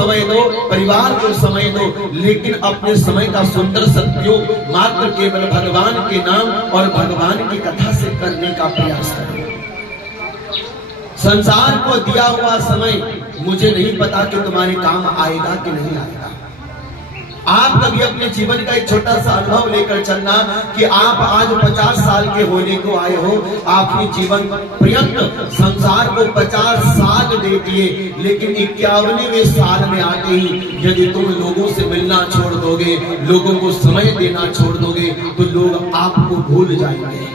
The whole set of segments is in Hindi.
समय दो, परिवार को समय दो, लेकिन अपने समय का सुंदर सदुपयोग मात्र केवल भगवान के नाम और भगवान की कथा से करने का प्रयास करो। संसार को दिया हुआ समय मुझे नहीं पता कि तुम्हारे काम आएगा कि नहीं आएगा। आप कभी अपने जीवन का एक छोटा सा अनुभव लेकर चलना कि आप आज 50 साल के होने को आए हो, आपने जीवन पर्यंत संसार को 50 साल दे दिए, लेकिन 51वें साल में आते ही यदि तुम लोगों से मिलना छोड़ दोगे, लोगों को समय देना छोड़ दोगे, तो लोग आपको भूल जाएंगे,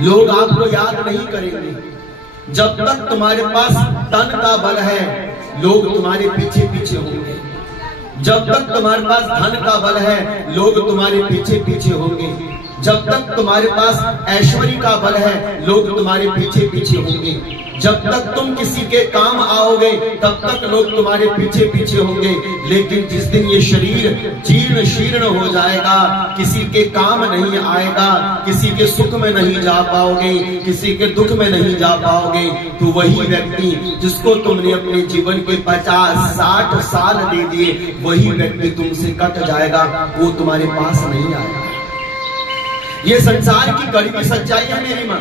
लोग आपको याद नहीं करेंगे। जब तक तुम्हारे पास तन का बल है, लोग तुम्हारे पीछे पीछे होंगे। जब तक तुम्हारे पास धन का बल है, लोग तुम्हारे पीछे पीछे होंगे। जब तक तुम्हारे पास ऐश्वर्य का बल है, लोग तुम्हारे पीछे पीछे होंगे। जब तक तुम किसी के काम आओगे, तब तक लोग तुम्हारे पीछे पीछे होंगे। लेकिन जिस दिन ये शरीर जीर्ण शीर्ण हो जाएगा, किसी के काम नहीं आएगा, किसी के सुख में नहीं जा पाओगे, किसी के दुख में नहीं जा पाओगे, तो वही व्यक्ति जिसको तुमने अपने जीवन के 50-60 साल दे दिए, वही व्यक्ति तुमसे कट जाएगा, वो तुम्हारे पास नहीं आएगा। ये संसार की कड़वी सच्चाई है मेरी मां।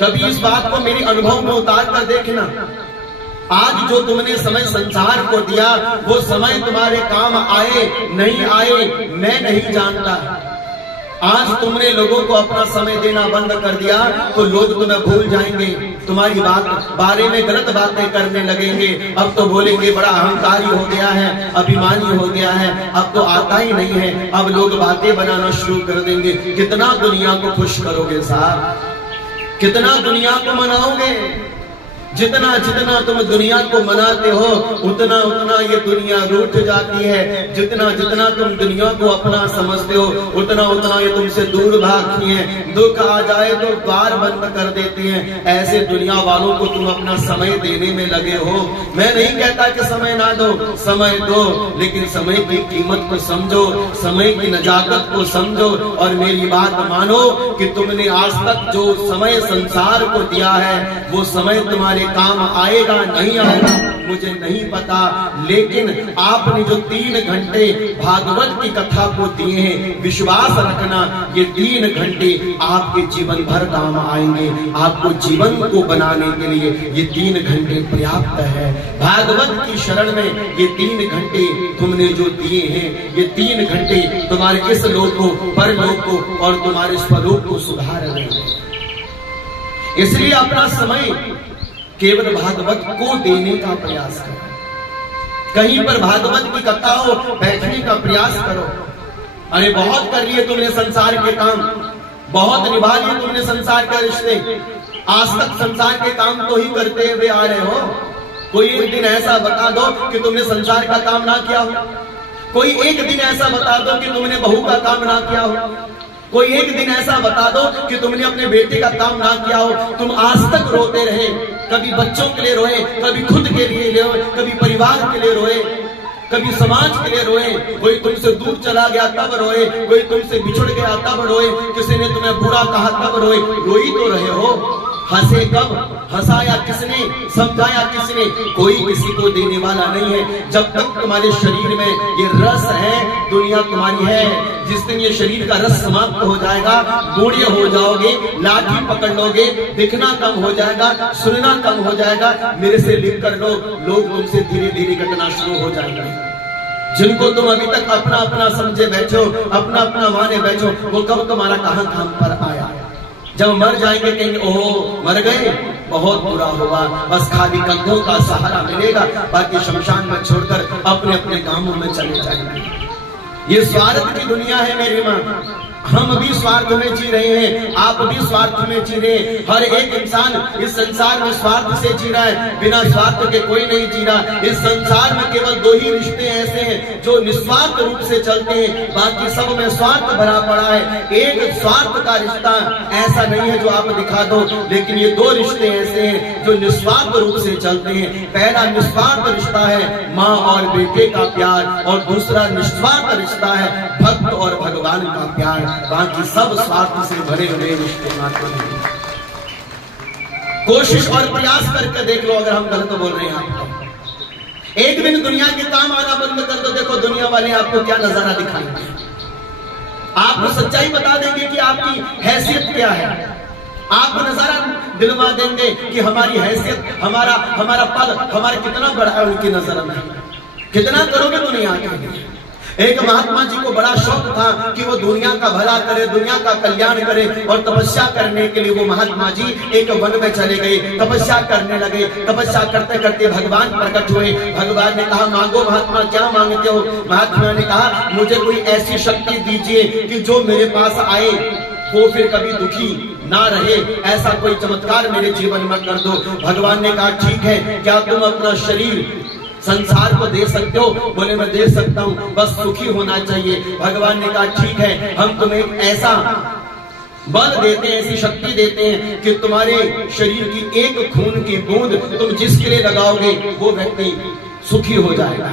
कभी इस बात को मेरे अनुभव में उतार कर देखना। आज जो तुमने समय संसार को दिया, वो समय तुम्हारे काम आए नहीं आए मैं नहीं जानता। आज तुमने लोगों को अपना समय देना बंद कर दिया, तो लोग तुम्हें भूल जाएंगे, तुम्हारी बारे में गलत बातें करने लगेंगे। अब तो बोलेंगे बड़ा अहंकारी हो गया है, अभिमानी हो गया है, अब तो आता ही नहीं है। अब लोग बातें बनाना शुरू कर देंगे। कितना दुनिया को खुश करोगे साहब, कितना दुनिया को मनाओगे? जितना जितना तुम दुनिया को मनाते हो, उतना उतना ये दुनिया रूठ जाती है। जितना जितना तुम दुनिया को अपना समझते हो, उतना उतना ये तुमसे दूर भागती है। दुख आ जाए तो द्वार बंद कर देते हैं। ऐसे दुनिया वालों को तुम अपना समय देने में लगे हो। मैं नहीं कहता कि समय ना दो, समय दो, लेकिन समय की कीमत को समझो, समय की नजाकत को समझो, और मेरी बात मानो कि तुमने आज तक जो समय संसार को दिया है, वो समय तुम्हारे काम आएगा नहीं आएगा मुझे नहीं पता। लेकिन आपने जो 3 घंटे भागवत की कथा को दिए हैं, विश्वास रखना ये 3 घंटे आपके जीवन भर काम आएंगे। आपको जीवन को बनाने के लिए ये 3 घंटे पर्याप्त है। भागवत की शरण में ये 3 घंटे तुमने जो दिए हैं, ये 3 घंटे तुम्हारे इस लोक को, परलोक को और तुम्हारे स्वलोक को सुधार रहे हैं। इसलिए अपना समय केवल भागवत को देने का प्रयास करो। कहीं पर भागवत की कथा हो, बैठने का प्रयास करो। अरे बहुत कर लिए तुमने संसार के काम, बहुत निभा लिए तुमने संसार के रिश्ते, आज तक संसार के काम तो ही करते हुए आ रहे हो। कोई एक दिन ऐसा बता दो कि तुमने संसार का काम ना किया हो। कोई एक दिन ऐसा बता दो कि तुमने बहू का काम ना किया हो। कोई एक दिन ऐसा बता दो कि तुमने अपने बेटे का काम ना किया हो। तुम आज तक रोते रहे, कभी बच्चों के लिए रोए, कभी खुद के लिए रोए, कभी परिवार के लिए रोए, कभी समाज के लिए रोए। कोई तुमसे दूर चला गया तब रोए, कोई तुमसे बिछुड़ गया तब रोए, किसी ने तुम्हें बुरा कहा तब रोए। रोई तो रहे हो। हंसे कब, हंसाया किसने, समझाया किसने? कोई किसी को देने वाला नहीं है। जब तक तुम्हारे शरीर में ये रस है, दुनिया तुम्हारी है। जिस दिन ये शरीर का रस समाप्त हो जाएगा, बूढ़े हो जाओगे, लाठी पकड़ लोगे, दिखना कम हो जाएगा, सुनना कम हो जाएगा। मेरे से लिख कर लो, लोग तुमसे धीरे धीरे कटना शुरू हो जाएंगे। जिनको तुम अभी तक अपना अपना समझे बैठो, अपना अपना माने बैठो, वो कब तुम्हारा कहां काम पर आया? जब मर जाएंगे कहेंगे ओहो मर गए, बहुत बुरा हुआ, बस खाली कंधों का सहारा मिलेगा, बाकी शमशान में छोड़कर अपने अपने कामों में चले जाएंगे। ये स्वार्थ की दुनिया है मेरी माँ। हम भी स्वार्थ में जी रहे हैं, आप भी स्वार्थ में जी रहे हैं। हर एक इंसान इस संसार में स्वार्थ से जी रहा है, बिना स्वार्थ के कोई नहीं जी रहा। इस संसार में केवल 2 ही रिश्ते ऐसे हैं जो निस्वार्थ रूप से चलते हैं, बाकी सब में स्वार्थ भरा पड़ा है। एक स्वार्थ का रिश्ता ऐसा नहीं है जो आप दिखा दो, लेकिन ये 2 रिश्ते ऐसे हैं जो निस्वार्थ रूप से चलते हैं। पहला निस्वार्थ रिश्ता है माँ और बेटे का प्यार, और दूसरा निस्वार्थ रिश्ता है भक्त और भगवान का प्यार। बाकी सब स्वार्थ से भरे हुए रिश्ते मात्र नहीं। कोशिश और प्रयास करके देख लो अगर हम गलत बोल रहे हैं आपको। एक दिन दुनिया के काम आना बंद कर दो, देखो दुनिया वाले आपको क्या नजारा दिखाएंगे। आपको सच्चाई बता देंगे कि आपकी हैसियत क्या है, आपको नजारा दिलवा देंगे कि हमारी हैसियत, हमारा पद हमारा कितना बड़ा है उनकी नजर में, कितना करोगे दुनिया के लिए। एक महात्मा जी को बड़ा शौक था कि वो दुनिया का भला करे, दुनिया का कल्याण करे, और तपस्या करने के लिए वो महात्मा जी एक वन में चले गए, तपस्या करने लगे। तपस्या करते करते भगवान प्रकट हुए। भगवान ने कहा मांगो महात्मा, क्या मांगते हो? महात्मा ने कहा मुझे कोई ऐसी शक्ति दीजिए कि जो मेरे पास आए वो फिर कभी दुखी ना रहे, ऐसा कोई चमत्कार मेरे जीवन में कर दो। भगवान ने कहा ठीक है, क्या तुम अपना शरीर संसार को दे सकते हो? बोले मैं दे सकता हूँ, बस सुखी होना चाहिए। भगवान ने कहा ठीक है, हम तुम्हें एक ऐसा बल देते हैं, ऐसी शक्ति देते हैं कि तुम्हारे शरीर की एक खून की बूंद तुम जिसके लिए लगाओगे वो व्यक्ति सुखी हो जाएगा।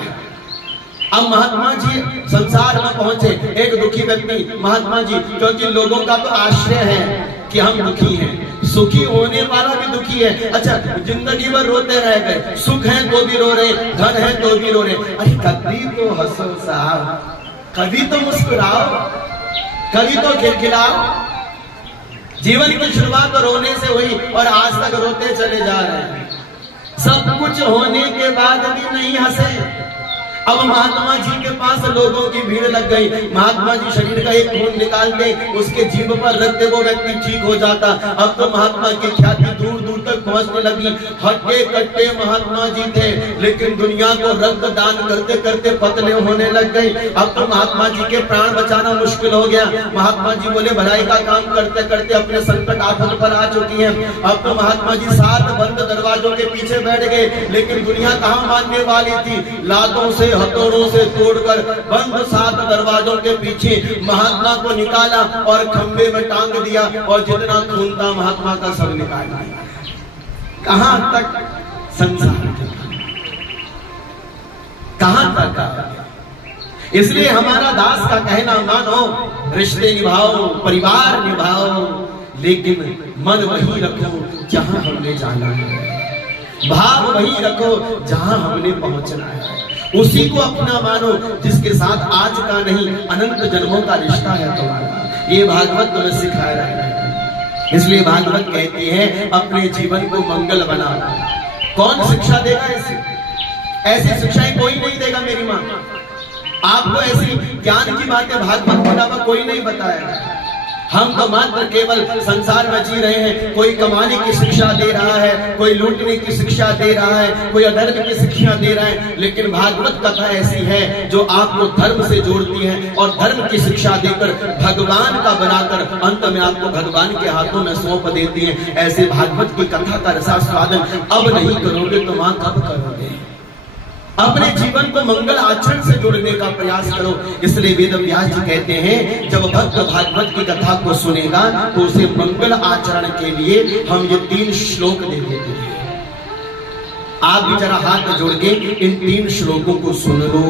अब महात्मा जी संसार में पहुंचे, एक दुखी व्यक्ति, महात्मा जी क्योंकि लोगों का तो आश्रय है कि हम दुखी हैं, सुखी होने वाला भी दुखी है। अच्छा, जिंदगी भर रोते रह गए, सुख है तो भी रो रहे, धन है तो भी रो रहे। अरे कभी तो हंसो साहब, कभी तो मुस्कुराओ, कभी तो खिलखिलाओ। जीवन की शुरुआत रोने से हुई और आज तक रोते चले जा रहे हैं। सब कुछ होने के बाद भी नहीं हंसे। अब महात्मा जी के पास लोगों की भीड़ लग गई। महात्मा जी शरीर का एक खून निकालते, उसके जीभ पर रखते, वो व्यक्ति ठीक हो जाता। अब तो महात्मा की ख्याति दूर दूर तक पहुंचने लगी। हट्टे कट्टे महात्मा जी थे, लेकिन दुनिया को रक्त दान करते करते पतले होने लग गए। अब तो महात्मा जी के प्राण बचाना मुश्किल हो गया। महात्मा जी बोले भलाई का काम करते करते अपने संकट आफत पर आ चुकी है। अब तो महात्मा जी 7 बंद दरवाजों के पीछे बैठ गए, लेकिन दुनिया कहाँ मानने वाली थी। लातों से हथौड़ों से तोड़कर बंद 7 दरवाजों के पीछे महात्मा को निकाला और खंबे में टांग दिया, और जितना खून था महात्मा का सब निकाल दिया। कहां तक संसार, कहां तक। इसलिए हमारा दास का कहना मानो, रिश्ते निभाओ, परिवार निभाओ, लेकिन मन वही रखो जहां हमने जाना है, भाव वही रखो जहां हमने पहुंचना है, उसी को अपना मानो जिसके साथ आज का नहीं अनंत जन्मों का रिश्ता है तुम्हारा। ये भागवत तुम्हें सिखा रहा है। इसलिए भागवत कहते हैं अपने जीवन को मंगल बनाना। कौन शिक्षा देगा ऐसी शिक्षाएं कोई नहीं देगा। मेरी माँ आपको ऐसी ज्ञान की बातें भागवत के अलावा कोई नहीं बताएगा। हम तो मात्र केवल संसार में जी रहे हैं। कोई कमाने की शिक्षा दे रहा है, कोई लूटने की शिक्षा दे रहा है, कोई अधर्म की शिक्षा दे रहा है, लेकिन भागवत कथा ऐसी है जो आपको धर्म से जोड़ती है और धर्म की शिक्षा देकर भगवान का बनाकर अंत में आपको भगवान के हाथों में सौंप देती है। ऐसे भागवत की कथा का रसास्वादन अब नहीं करोगे तो वहां कब करोगे? अपने जीवन को मंगल आचरण से जोड़ने का प्रयास करो। इसलिए वेद व्यास जी कहते हैं जब भक्त भागवत की कथा को सुनेगा तो उसे मंगल आचरण के लिए हम ये 3 श्लोक दे देते हैं। आप भी जरा हाथ जोड़ के इन 3 श्लोकों को सुन लो।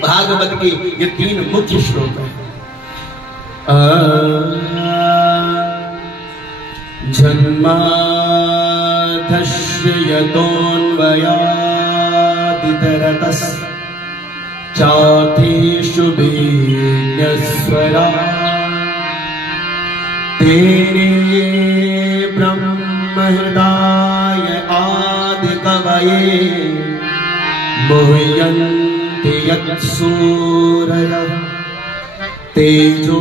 भागवत के ये 3 मुख्य श्लोक हैं। जन्माधस्य यतोऽन्वयात् चाथेषु विज्ञस्वरा तेरे ब्रह्महृदाय आदिकवये मुह्यन्ति यत्सूरयः तेजो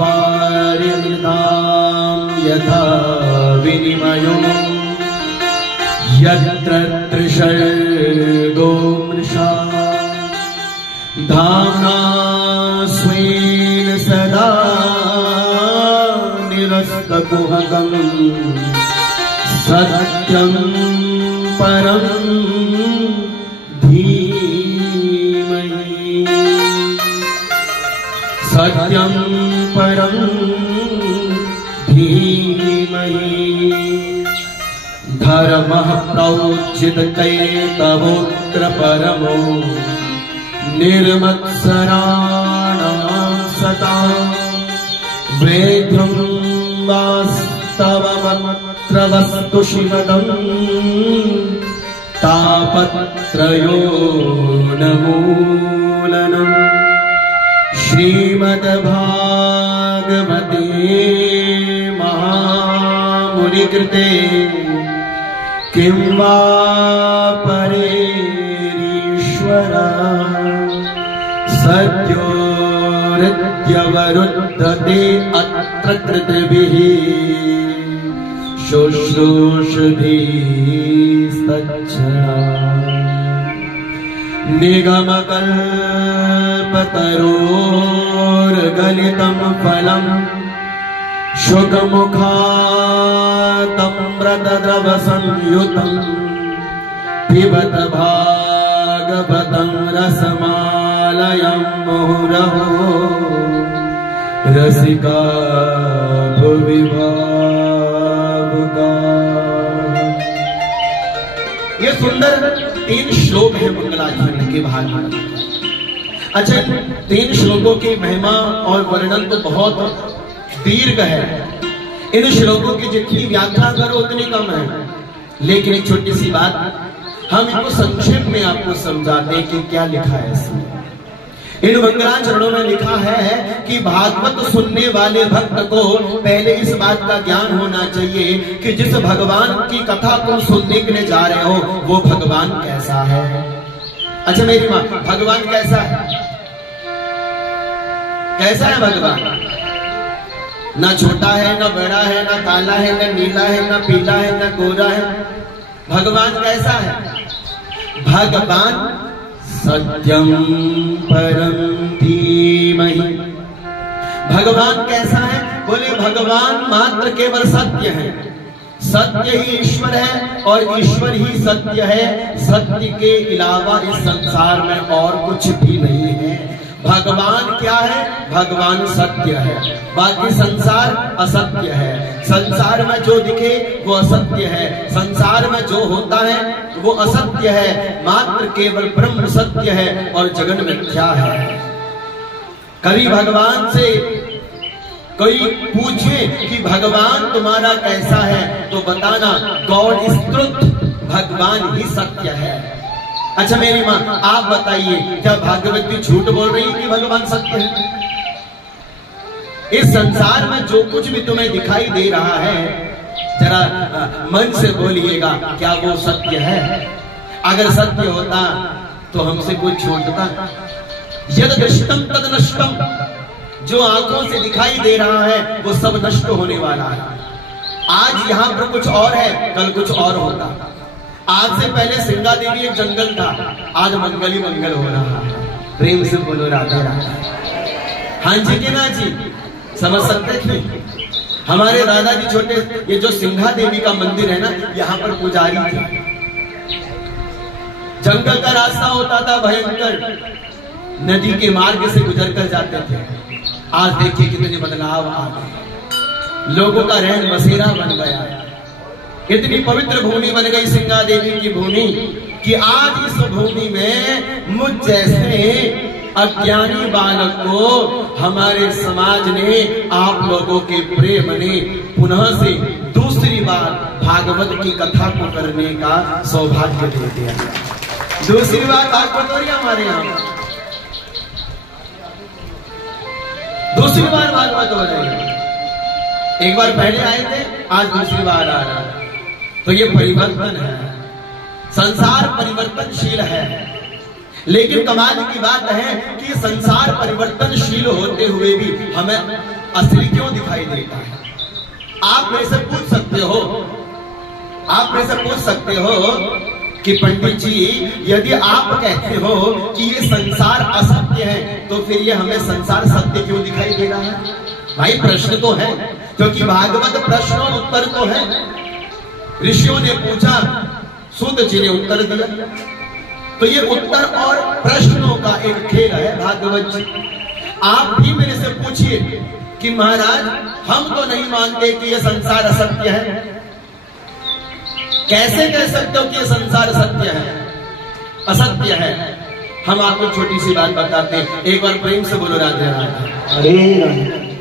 वारिमृतां यथा विनिमयो यत्र त्रिशर्गो मृषा धाम्ना स्वेन सदा निरस्तकुहकं सत्यं परं धीमहि सत्यं परं धीमहि धर्मः प्रोज्झितकैतवोऽत्र परमो निर्मत्सराणां सतां वेद्यं वास्तवमत्र वस्तु शिवदं तापत्रयोन्मूलनम् श्रीमद्भागवते महामुनिकृते किं वा परेरीश्वरा सद्योरित्यवरुद्धते अत्र कृतभिः शुश्रूषभिस्तच्छ्रा निगमकल्पतरोर्गलितं फलम् शुकमुखातम्रतद्रवसंयुतं पिबत भागवतं रसमालयं मुहुरहो रसिका भुवि भावुका। ये सुंदर 3 श्लोक है मंगलाचरण के भागवत। अच्छा, 3 श्लोकों की महिमा और वर्णन तो बहुत दीर्घ है। इन श्लोकों की जितनी व्याख्या करो उतनी कम है। लेकिन एक छोटी सी बात हम इनको संक्षेप में आपको समझाते हैं कि क्या लिखा है इसमें। इन मंगलाचरणों में लिखा है कि भागवत सुनने वाले भक्त को पहले इस बात का ज्ञान होना चाहिए कि जिस भगवान की कथा तुम सुनने के लिए जा रहे हो वो भगवान कैसा है। अच्छा मेरी माँ, भगवान कैसा है? कैसा है भगवान? ना छोटा है, ना बड़ा है, ना काला है, ना नीला है, ना पीला है, ना गोरा है। भगवान कैसा है? भगवान सत्यम परम धीमहि। भगवान कैसा है? बोले भगवान मात्र केवल सत्य है। सत्य ही ईश्वर है और ईश्वर ही सत्य है। सत्य के अलावा इस संसार में और कुछ भी नहीं है। भगवान क्या है? भगवान सत्य है, बाकी संसार असत्य है। संसार में जो दिखे वो असत्य है, संसार में जो होता है वो असत्य है। मात्र केवल ब्रह्म सत्य है और जगत मिथ्या है। कभी भगवान से कोई पूछे कि भगवान तुम्हारा कैसा है तो बताना गॉड इज ट्रुथ, भगवान ही सत्य है। अच्छा मेरी माँ, आप बताइए क्या भागवत जी झूठ बोल रही है कि भगवान सत्य है? इस संसार में जो कुछ भी तुम्हें दिखाई दे रहा है जरा मन से बोलिएगा, क्या वो सत्य है? अगर सत्य होता तो हमसे कुछ छूटता? यद दृष्टम तद नष्टम, जो आंखों से दिखाई दे रहा है वो सब नष्ट होने वाला है। आज यहाँ पर कुछ और है, कल कुछ और होता। आज से पहले सिंगा देवी एक जंगल था, आज मंगल ही मंगल हो रहा है। प्रेम से बोलो राधा राधा। हाँ जी कि ना जी, समझ सकते थे? हमारे दादाजी छोटे, ये जो सिंगा देवी का मंदिर है ना, यहाँ पर पुजारी थे। जंगल का रास्ता होता था भयंकर, नदी के मार्ग से गुजर कर जाते थे। आज देखिए कितने बदलाव आ गए, लोगों का रहन बसेरा बन गया। इतनी पवित्र भूमि बन गई सिंगा देवी की भूमि कि आज इस भूमि में मुझ जैसे अज्ञानी बालक को हमारे समाज ने, आप लोगों के प्रेम ने पुनः से दूसरी बार भागवत की कथा को करने का सौभाग्य दे दिया। दूसरी बार भागवत हो रही है हमारे यहाँ, दूसरी बार भागवत हो रही है। एक बार पहले आए थे, आज दूसरी बार आ रहा है। तो ये परिवर्तन है, संसार परिवर्तनशील है। लेकिन कमाल की बात है कि संसार परिवर्तनशील होते हुए भी हमें असली क्यों दिखाई देता है? आप मेरे से पूछ सकते हो, आप मेरे से पूछ सकते हो कि पंडित जी यदि आप कहते हो कि ये संसार असत्य है तो फिर ये हमें संसार सत्य क्यों दिखाई दे रहा है? भाई प्रश्न तो है, क्योंकि भागवत प्रश्न और उत्तर तो है। ऋषियों ने पूछा, सूत जी ने उत्तर दिया, तो ये उत्तर और प्रश्नों का एक खेल है भागवत जी। आप भी मेरे से पूछिए कि महाराज हम तो नहीं मानते कि ये संसार असत्य है। कैसे कह सकते हो कि ये संसार सत्य है? असत्य है। हम आपको छोटी सी बात बताते हैं, एक बार प्रेम से बोलो राधे राधे।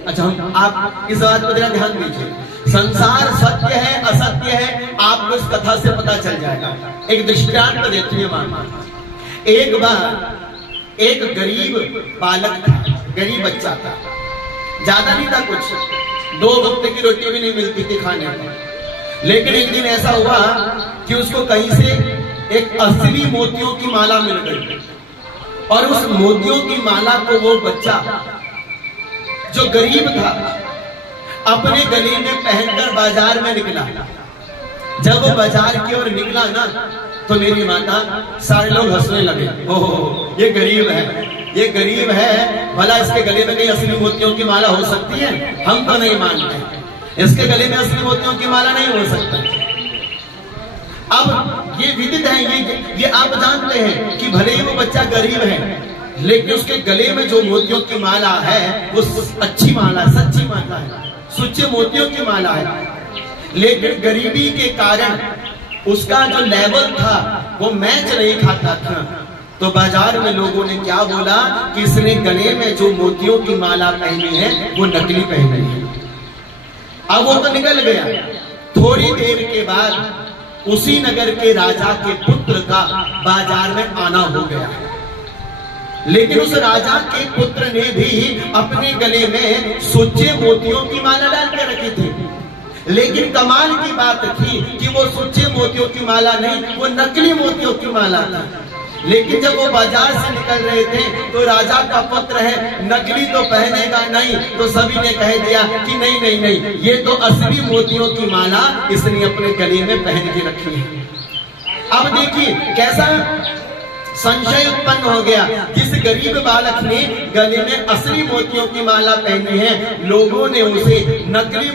अच्छा, हम आप इस बात को जरा ध्यान दीजिए। संसार सत्य है असत्य है आपको इस कथा से पता चल जाएगा। एक दृष्टांत देती है मां। एक बार एक गरीब बालक था, गरीब बच्चा था, ज्यादा नहीं था, कुछ 2 वक्त की रोटी भी नहीं मिलती थी खाने को। लेकिन एक दिन ऐसा हुआ कि उसको कहीं से एक असली मोतियों की माला मिल गई और उस मोतियों की माला को वो बच्चा जो गरीब था अपने गले में पहनकर बाजार में निकला। जब वो बाजार की ओर निकला ना तो मेरी माता सारे लोग हंसने लगे, ओह ये गरीब है, ये गरीब है, भला इसके गले में कहीं असली मोतियों की माला हो सकती है? हम तो नहीं मानते, इसके गले में असली मोतियों की माला नहीं हो सकती। अब ये विदित है, ये आप जानते हैं कि भले ही वो बच्चा गरीब है लेकिन उसके गले में जो मोतियों की माला है वो अच्छी माला है, सच्ची माला है, सच्चे मोतियों की माला है। लेकिन गरीबी के कारण उसका जो लेवल था वो मैच नहीं खाता था। तो बाजार में लोगों ने क्या बोला कि इसने गले में जो मोतियों की माला पहनी है वो नकली पहनी है। अब वो तो निकल गया। थोड़ी देर के बाद उसी नगर के राजा के पुत्र का बाजार में आना हो गया। लेकिन उस राजा के पुत्र ने भी अपने गले में सच्चे मोतियों की माला डाल के रखी थी। लेकिन कमाल की बात थी कि वो सच्चे मोतियों की माला नहीं, वो नकली मोतियों की माला था। लेकिन जब वो बाजार से निकल रहे थे तो राजा का पुत्र है, नकली तो पहनेगा नहीं, तो सभी ने कह दिया कि नहीं नहीं नहीं, ये तो असली मोतियों की माला इसने अपने गले में पहन के रखी है। अब देखिए कैसा संशय उत्पन्न हो गया। जिस गरीब बालक ने गले में असली मोतियों की माला पहनी है, लोगों ने उसे नकली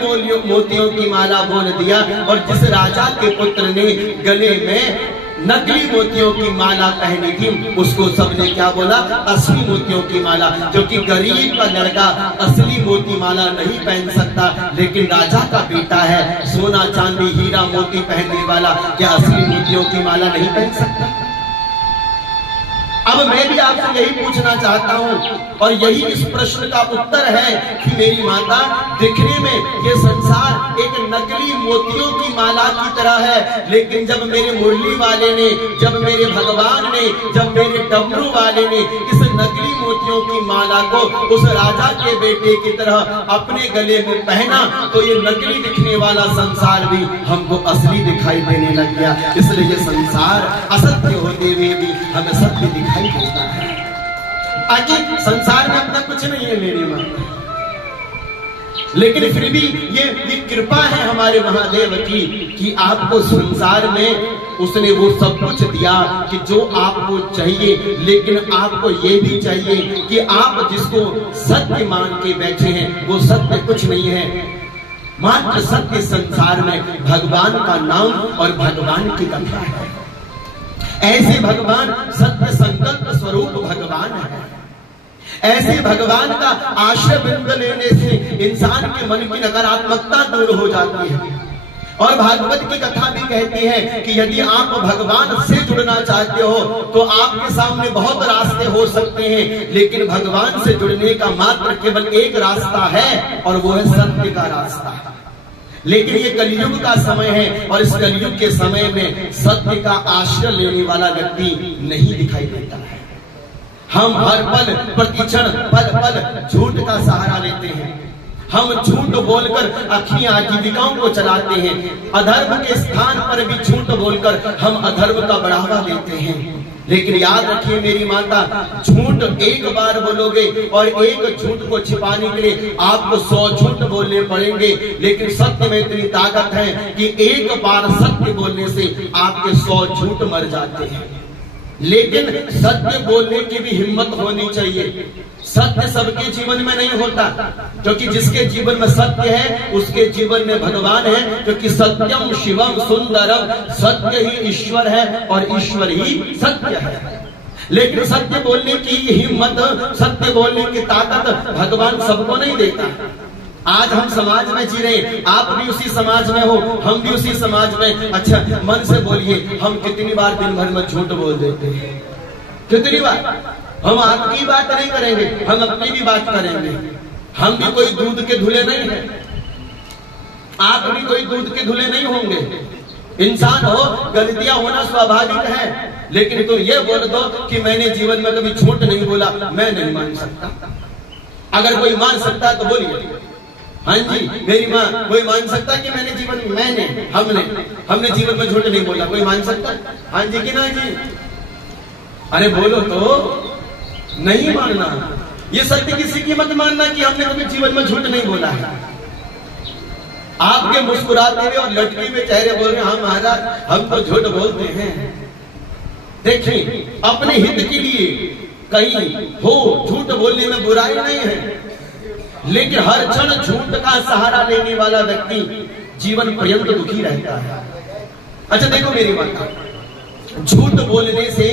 मोतियों की माला बोल दिया। और जिस राजा के पुत्र ने गले में नकली मोतियों की माला पहनी थी उसको सबने क्या बोला? असली मोतियों की माला। क्योंकि गरीब का लड़का असली मोती माला नहीं पहन सकता, लेकिन राजा का बेटा है, सोना चांदी हीरा मोती पहनने वाला, क्या असली मोतियों की माला नहीं पहन सकता? अब मैं भी आपसे यही पूछना चाहता हूँ और यही इस प्रश्न का उत्तर है कि मेरी माता, दिखने में ये संसार एक नकली मोतियों की माला की तरह है, लेकिन जब मेरे मुरली वाले ने, जब मेरे भगवान ने, जब मेरे डमरू वाले ने इस नकली मोतियों की माला को उस राजा के बेटे की तरह अपने गले में पहना, तो ये नकली दिखने वाला संसार भी हमको असली दिखाई देने लग गया। इसलिए ये संसार असत्य होते हुए भी हमें सत्य दिखाई देता है। आगे संसार में अपना कुछ नहीं है मेरी मां, लेकिन फिर भी ये कृपा है हमारे महादेव की कि आपको संसार में उसने वो सब कुछ दिया कि जो आपको चाहिए। लेकिन आपको ये भी चाहिए कि आप जिसको सत्य मान के बैठे हैं वो सत्य कुछ नहीं है, मात्र सत्य संसार में भगवान का नाम और भगवान की कथा है। ऐसे भगवान सत्य संकल्प स्वरूप भगवान है। ऐसे भगवान का आश्रय बिंब लेने से इंसान के मन की नकारात्मकता दूर हो जाती है। और भागवत की कथा भी कहती है कि यदि आप भगवान से जुड़ना चाहते हो तो आपके सामने बहुत रास्ते हो सकते हैं, लेकिन भगवान से जुड़ने का मात्र केवल एक रास्ता है और वो है सत्य का रास्ता। लेकिन ये कलयुग का समय है और इस कलयुग के समय में सत्य का आश्रय लेने वाला व्यक्ति नहीं दिखाई देता है। हम हर पल प्रतिक्षण पल पल झूठ का सहारा लेते हैं। हम झूठ बोलकर अपनी आजीविकाओं को चलाते हैं। अधर्म के स्थान पर भी झूठ बोलकर हम अधर्म का बढ़ावा देते हैं। लेकिन याद रखिए मेरी माता, झूठ एक बार बोलोगे और एक झूठ को छिपाने के लिए आपको 100 झूठ बोलने पड़ेंगे। लेकिन सत्य में इतनी ताकत है कि एक बार सत्य बोलने से आपके 100 झूठ मर जाते हैं। लेकिन सत्य बोलने की भी हिम्मत होनी चाहिए। सत्य सबके जीवन में नहीं होता, क्योंकि जिसके जीवन में सत्य है उसके जीवन में भगवान है। क्योंकि सत्यम शिवम सुंदरम, सत्य ही ईश्वर है और ईश्वर ही सत्य है। लेकिन सत्य बोलने की हिम्मत, सत्य बोलने की ताकत भगवान सबको नहीं देता। आज हम समाज में जी रहे हैं, आप भी उसी समाज में हो, हम भी उसी समाज में। अच्छा मन से बोलिए, हम कितनी बार दिन भर में झूठ बोल देते हैं? कितनी बार? हम आपकी बात नहीं करेंगे, हम अपनी भी बात करेंगे। हम भी कोई दूध के धुले नहीं है। आप भी कोई दूध के धुले नहीं होंगे, इंसान हो, गलतियां होना स्वाभाविक है। लेकिन तुम ये बोल दो कि मैंने जीवन में कभी झूठ नहीं बोला, मैं नहीं मान सकता। अगर कोई मान सकता है तो बोलिए हाँ जी, मेरी माँ। कोई मान सकता है कि मैंने जीवन में हमने जीवन में झूठ नहीं बोला? कोई मान सकता? हाँ जी कि ना जी? अरे बोलो तो, नहीं मानना। ये सत्य किसी की मत मानना कि हमने कभी जीवन में झूठ नहीं बोला है। आपके मुस्कुराते हुए और लटके हुए चेहरे बोल रहे हैं हाँ महाराज हम तो झूठ बोलते हैं। देखिए, अपने हित के लिए कहीं हो, झूठ बोलने में बुराई नहीं है, लेकिन हर क्षण झूठ का सहारा लेने वाला व्यक्ति जीवन पर्यंत दुखी रहता है। अच्छा देखो मेरी बात, झूठ बोलने से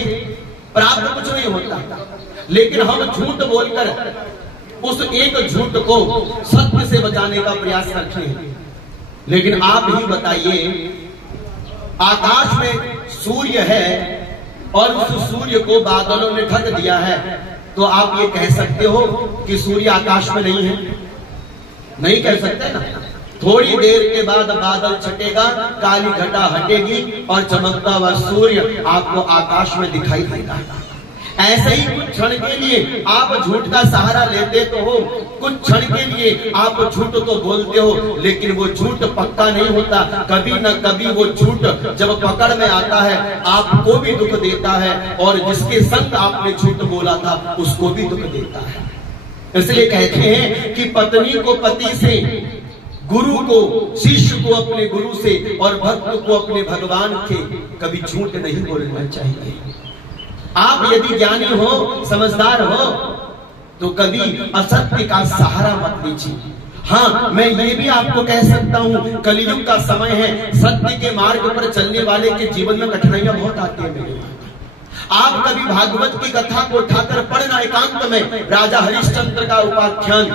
प्राप्त कुछ नहीं होता, लेकिन हम झूठ बोलकर उस एक झूठ को सत्य से बचाने का प्रयास करते हैं। लेकिन आप ही बताइए, आकाश में सूर्य है और उस सूर्य को बादलों ने ढक दिया है, तो आप ये कह सकते हो कि सूर्य आकाश में नहीं है? नहीं कह सकते ना। थोड़ी देर के बाद बादल छटेगा, काली घटा हटेगी और चमकता हुआ सूर्य आपको आकाश में दिखाई देगा। ऐसे ही कुछ क्षण के लिए आप झूठ का सहारा लेते तो हो, कुछ क्षण के लिए आप झूठ तो बोलते हो, लेकिन वो झूठ पक्का नहीं होता। कभी न कभी वो झूठ जब पकड़ में आता है आपको भी दुख देता है, और जिसके संग आपने झूठ बोला था उसको भी दुख देता है। इसलिए कहते हैं कि पत्नी को पति से, गुरु को शिष्य को अपने गुरु से, और भक्त को अपने भगवान के कभी झूठ नहीं बोलना चाहिए। आप यदि ज्ञानी हो, समझदार हो, तो कभी असत्य का सहारा मत लीजिए। हाँ, मैं ये भी आपको कह सकता हूँ, कलयुग का समय है, सत्य के मार्ग पर चलने वाले के जीवन में कठिनाइयां बहुत आती है मेरे। आप कभी भागवत की कथा को उठाकर पढ़ना एकांत में। राजा हरिश्चंद्र का उपाख्यान।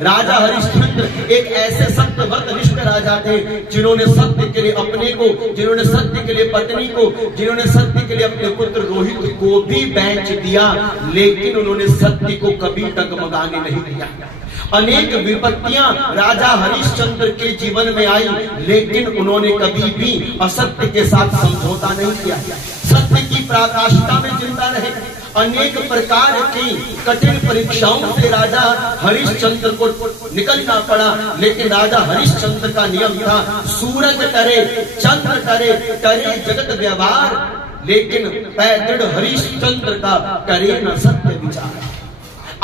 राजा हरिश्चंद्र एक ऐसे सत्यव्रत निष्ठ राजा थे, जिन्होंने सत्य के लिए अपने को, जिन्होंने सत्य के लिए पत्नी को, जिन्होंने सत्य के लिए अपने पुत्र रोहित को भी बेच दिया, लेकिन उन्होंने सत्य को कभी डगमगाने नहीं दिया। अनेक विपत्तियां राजा हरिश्चंद्र के जीवन में आई, लेकिन उन्होंने कभी भी असत्य के साथ समझौता नहीं किया। सत्य की पराकाष्ठा में जिंदा रहे। अनेक प्रकार की कठिन परीक्षाओं से राजा हरिश्चंद्र को निकलना पड़ा, लेकिन राजा हरिश्चंद्र का नियम था, सूरज करे, चंद्र करे, करे जगत व्यवहार, लेकिन पैदृढ़ हरिश्चंद्र का करे न सत्य विचार।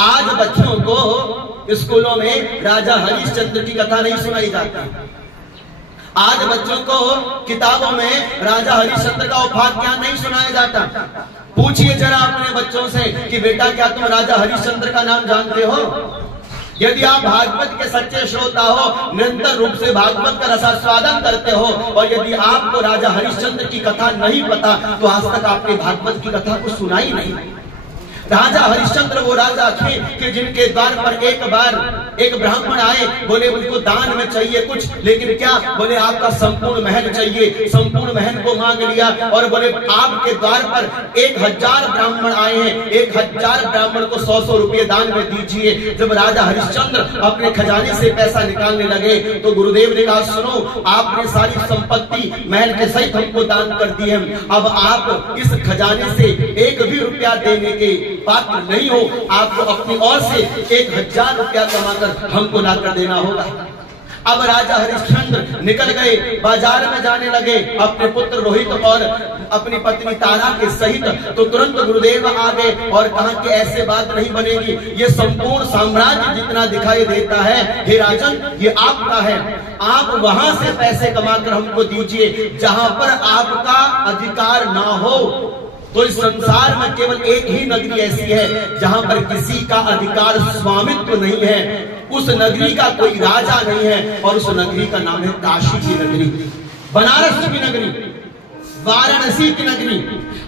आज बच्चों को स्कूलों में राजा हरिश्चंद्र की कथा नहीं सुनाई जाती। आज बच्चों को किताबों में राजा हरिश्चंद्र का उपाख्यान नहीं सुनाया जाता। पूछिए जरा अपने बच्चों से कि बेटा क्या तुम राजा हरिश्चंद्र का नाम जानते हो? यदि आप भागवत के सच्चे श्रोता हो, निरंतर रूप से भागवत का रसास्वादन करते हो, और यदि आपको राजा हरिश्चंद्र की कथा नहीं पता, तो आज तक आपने भागवत की कथा को सुना ही नहीं। राजा हरिश्चंद्र वो राजा थे कि जिनके द्वार पर एक बार एक ब्राह्मण आए, बोले उनको दान में चाहिए कुछ, लेकिन क्या बोले आपका संपूर्ण महल चाहिए। संपूर्ण महल को मांग लिया और बोले आपके द्वार पर 1000 ब्राह्मण आए हैं, 1000 ब्राह्मण को 100-100 रुपये दान में दीजिए। जब राजा हरिश्चंद्र अपने खजाने से पैसा निकालने लगे तो गुरुदेव ने कहा सुनो, आपने सारी संपत्ति महल के सहित हमको दान कर दी है, अब आप इस खजाने से 1 भी रुपया देने के पात्र नहीं हो, आपको अपनी ओर से 1000 रुपया कमाकर हमको लाकर देना होगा। अब राजा हरिश्चंद्र निकल गए, बाजार में जाने लगे अपने पुत्र रोहित और अपनी पत्नी तारा के सहित। तो तुरंत गुरुदेव आ गए और कहा कि ऐसे बात नहीं बनेगी, ये संपूर्ण साम्राज्य जितना दिखाई देता है, हे राजन ये आपका है, आप वहां से पैसे कमाकर हमको दीजिए जहां पर आपका अधिकार ना हो। तो इस संसार में केवल एक ही नगरी ऐसी है जहां पर किसी का अधिकार स्वामित्व नहीं है, उस नगरी का कोई राजा नहीं है, और उस नगरी का नाम है काशी की नगरी, बनारस की नगरी, वाराणसी की नगरी।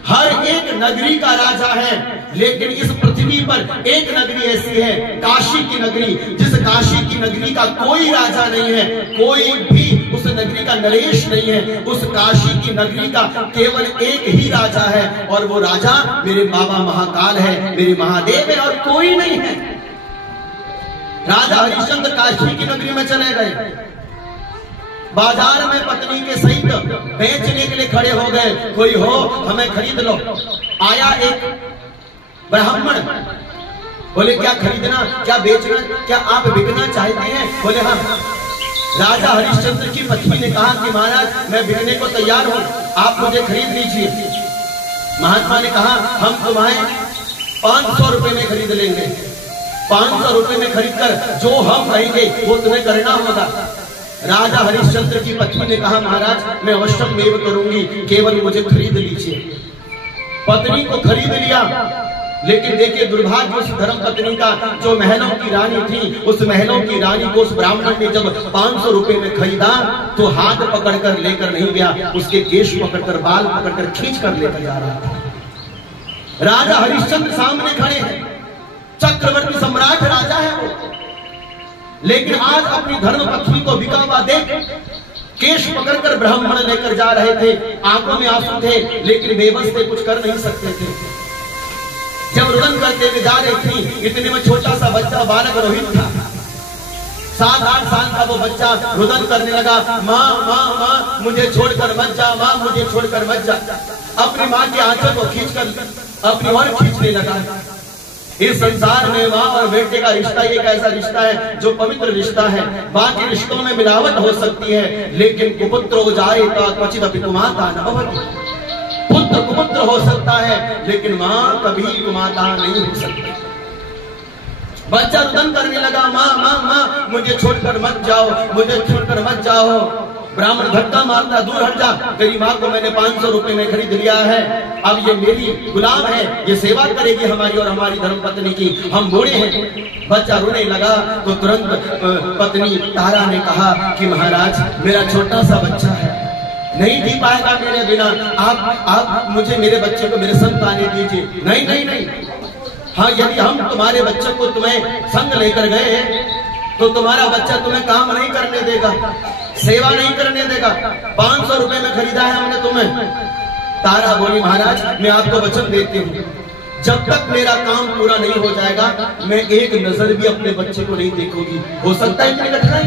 हर एक नगरी का राजा है, लेकिन इस पृथ्वी पर एक नगरी ऐसी है, काशी की नगरी, जिस काशी की नगरी का कोई राजा नहीं है, कोई भी उस नगरी का नरेश नहीं है। उस काशी की नगरी का केवल एक ही राजा है, और वो राजा मेरे बाबा महाकाल है, मेरे महादेव है, और कोई नहीं है। राजा हरिश्चंद्र काशी की नगरी में चले गए। बाजार में पत्नी के सहित बेचने के लिए खड़े हो गए। कोई हो हमें खरीद लो। आया एक ब्राह्मण, बोले क्या खरीदना, क्या बेचना, क्या आप बिकना चाहते हैं? बोले हाँ। राजा हरिश्चंद्र की पत्नी ने कहा कि महाराज मैं बिकने को तैयार हूं, आप मुझे खरीद लीजिए। महात्मा ने कहा हम तुम्हें 500 रुपए में खरीद लेंगे। 500 रुपए में खरीदकर जो हम कहेंगे वो तुम्हें करना होगा। राजा हरिश्चंद्र की पत्नी ने कहा महाराज मैं अवश्य मेव करूंगी, केवल मुझे खरीद लीजिए। पत्नी को खरीद लिया, लेकिन देखिए दुर्भाग्य उस धर्म पत्नी का, जो महलों की रानी थी, उस महलों की रानी को उस ब्राह्मण ने जब 500 रुपए में खरीदा तो हाथ पकड़कर लेकर नहीं गया, उसके केश पकड़कर, बाल पकड़कर खींच कर लेकर जा रहा था। राजा हरिश्चंद्र सामने खड़े हैं, चक्रवर्ती सम्राट राजा है वो, लेकिन आज अपनी धर्म पत्नी को बिका हुआ देख केश पकड़कर ब्राह्मण लेकर जा रहे थे। आंखों में आंसू थे, लेकिन बेबस थे, कुछ कर नहीं सकते थे। जब रुदन करते हुए जा रही थी, इतने में छोटा सा बच्चा बालक रोहित था, 7-8 साल का वो बच्चा रुदन करने लगा, माँ माँ माँ मुझे छोड़कर मत जा, माँ मुझे छोड़कर मत जा। अपनी माँ के आंचल को खींचकर अपनी ओर खींचने लगा। इस संसार में माँ और बेटे का रिश्ता एक ऐसा रिश्ता है जो पवित्र रिश्ता है। बाकी रिश्तों में मिलावट हो सकती है, लेकिन कुपुत्र हो जाए तो क्वचित अपि कुमाता न भवति। पुत्र कुपुत्र हो सकता है, लेकिन माँ कभी कुमाता नहीं हो सकती। बच्चा रुदन करने लगा, माँ माँ माँ मुझे छोड़कर मत जाओ, मुझे छोड़कर मत जाओ। ब्राह्मण धक्का मारता, दूर हट जा, तेरी माँ को मैंने 500 रुपए में खरीद लिया है, अब ये मेरी गुलाम है, ये सेवा करेगी हमारी और हमारी धर्मपत्नी की, हम बूढ़े हैं। बच्चा रोने लगा तो तुरंत पत्नी तारा ने कहा कि महाराज मेरा छोटा सा बच्चा है, नहीं जी पाएगा मेरे बिना, आप मुझे मेरे बच्चे को मेरे संग आने दीजिए। नहीं नहीं नहीं, हाँ यदि हम तुम्हारे बच्चे को तुम्हें संग लेकर गए तो तुम्हारा बच्चा तुम्हें काम नहीं करने देगा, सेवा नहीं करने देगा। 500 रुपए में खरीदा है हमने तुम्हें। तारा बोली महाराज मैं आपको वचन देती हूँ, जब तक मेरा काम पूरा नहीं हो जाएगा मैं एक नजर भी अपने बच्चे को नहीं देखूंगी। हो सकता है इतनी कठिनाई